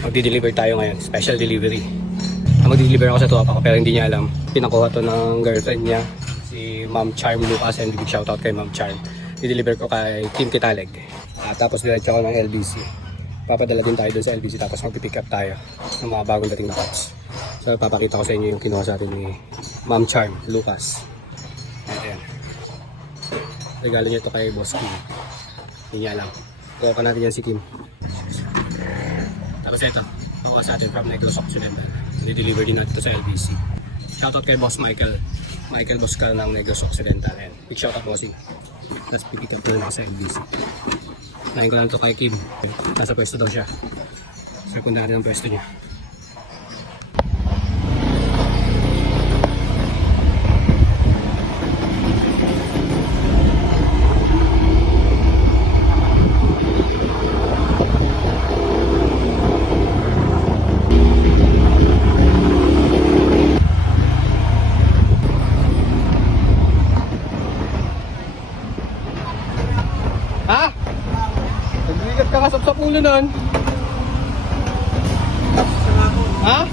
Magdi-deliver tayo ngayon, special delivery. Magdi-deliver ako sa tuwa ko pero hindi niya alam. Pinakuha to ng girlfriend niya, si Ma'am Charm Lucas, and big shoutout kay Ma'am Charm. I-deliver ko kay Kim Kitaleg. Tapos diretso ako ng LBC. Papadalagin tayo doon sa LBC tapos magpipick up tayo ng mga bagong dating na cuts. So papakita ko sa inyo yung kinuha sa atin ni Ma'am Charm Lucas. Ayan. Regalo niya ito kay Boss Kim. Hindi niya alam. Kuha pa natin yan si Kim. Tapos ito, nakuha sa atin from Negros Occidental. I-deliver din natin ito sa LBC. Shoutout kay Boss Michael. Michael Boss ka ng Negros Occidental. Ayan. Big shoutout bossing. Tapos pipick up na sa LBC. Lain ko lang ito kay Kim. Nasa pwesto daw siya. Secondary ang pwesto niya. Ha? Nagbigat ka kasap sa pulo nun. Ha?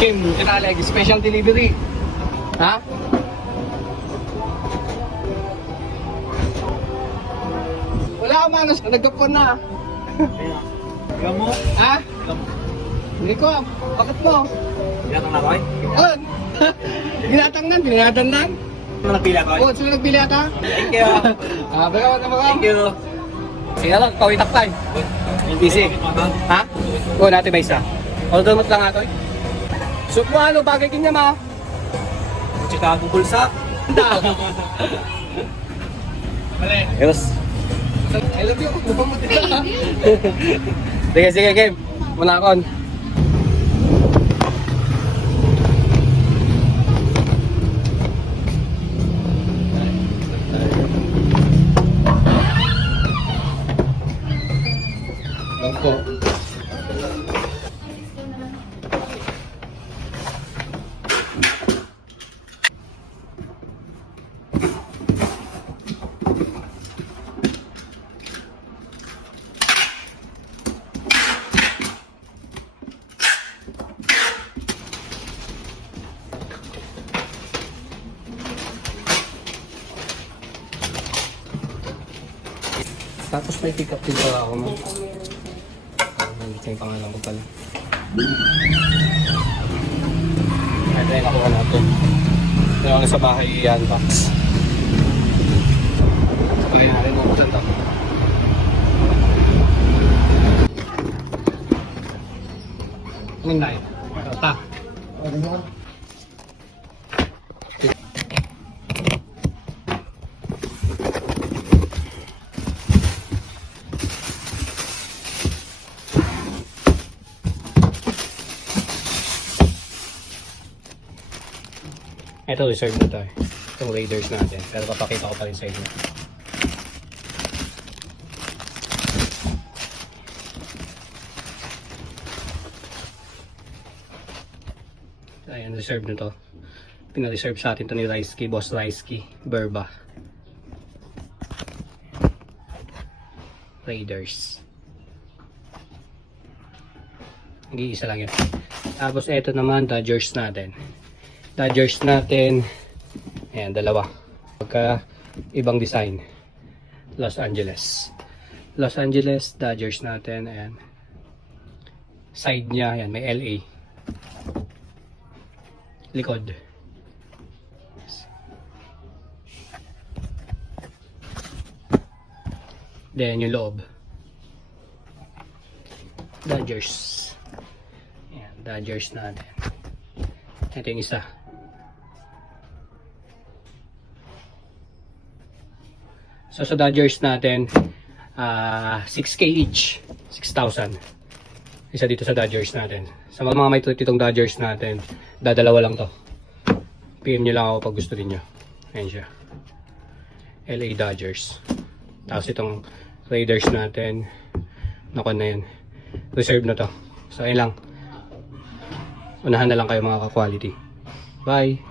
Kim, Kitaleg, special delivery. Ha? Wala ka manos, nagkapon na. Gamo? Ha? Gamo? Hindi ko, bakit mo? Ginatang na ko eh? Ginatang nan. Nagpila ko eh? Oo, sino nagpili ata? Thank you! Bagawan na bagawan. Thank you! Sige lang, kawitak tayo. busy. Ha? Oo, natin ba isa? Order mo lang ato eh. So, kung ano, bagay kanya ma? Chicago Bulsa. Handa. Mali. Yes. I love you. Sige, sige, game. Muna akon. Opo. Tapos may pick up din pala ako mo. Nandito yung pangalan ko pala. Ito yung nakuha natin. Ito yung sa bahay i-unbox. Sabay na rin mo ko ito. Anong na yun? Ta. Ito reserve na to eh. Itong Raiders natin. Pero papakita ko pa rin sa inyo. Ayan, reserve na to. Pina-reserve sa atin to ni Raisky, Boss Raisky, Berba. Raiders. Nag-iisa lang yun. Tapos ito naman, Dodgers natin. Dodgers natin, ayan, dalawa. Pagka ibang design. Los Angeles. Los Angeles, Dodgers natin, ayan. Side niya, ayan, may LA. Likod. Then yung loob. Dodgers. Ayan, Dodgers natin. Ito yung isa. So sa Dodgers natin, 6K each, 6,000. Isa dito sa Dodgers natin. Sa mga may itong Dodgers natin, dadalawa lang to. PM nyo lang ako pag gusto niyo. Ayan siya. LA Dodgers. Tapos itong Raiders natin, nakuha na yan. Reserve na to. So ayun lang. Unahan na lang kayo mga ka-quality. Bye!